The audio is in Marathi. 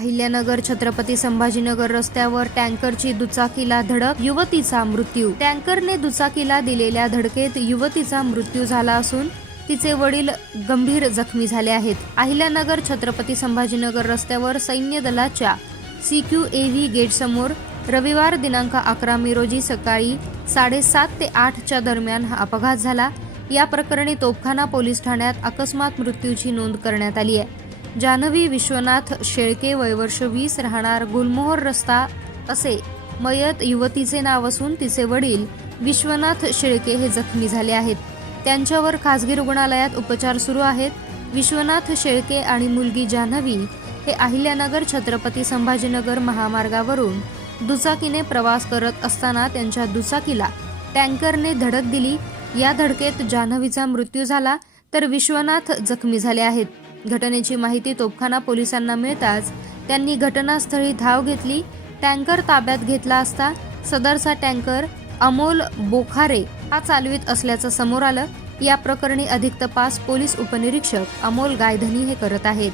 अहिल्यानगर छत्रपती संभाजीनगर रस्त्यावर टँकरची दुचाकीला धडक युवतीचा मृत्यू. टँकरने दुचाकीला दिलेल्या धडकेत युवतीचा मृत्यू झाला असून तिचे वडील गंभीर जखमी झाले आहेत. अहिल्यानगर छत्रपती संभाजीनगर रस्त्यावर सैन्य दलाच्या ए व्ही गेटसमोर रविवार दिनांक अकरा मे रोजी सकाळी साडेसात ते आठच्या दरम्यान हा अपघात झाला. या प्रकरणी तोपखाना पोलीस ठाण्यात अकस्मात मृत्यूची नोंद करण्यात आली आहे. जान्हवी विश्वनाथ शेळके वयवर्ष वीस राहणार गुलमोहर रस्ता असे मयत युवतीचे नाव असून तिचे वडील विश्वनाथ शेळके हे जखमी झाले आहेत. त्यांच्यावर खासगी रुग्णालयात उपचार सुरू आहेत. विश्वनाथ शेळके आणि मुलगी जान्हवी हे अहिल्यानगर छत्रपती संभाजीनगर महामार्गावरून दुचाकीने प्रवास करत असताना त्यांच्या दुचाकीला टँकरने धडक दिली. या धडकेत जान्हवीचा मृत्यू झाला तर विश्वनाथ जखमी झाले आहेत. घटनेची माहिती तोपखाना पोलिसांना मिळताच त्यांनी घटनास्थळी धाव घेतली टँकर ताब्यात घेतला असता सदरचा टँकर अमोल बोखारे हा चालवित असल्याचं समोर आलं. या प्रकरणी अधिक तपास पोलीस उपनिरीक्षक अमोल गायधनी हे करत आहेत.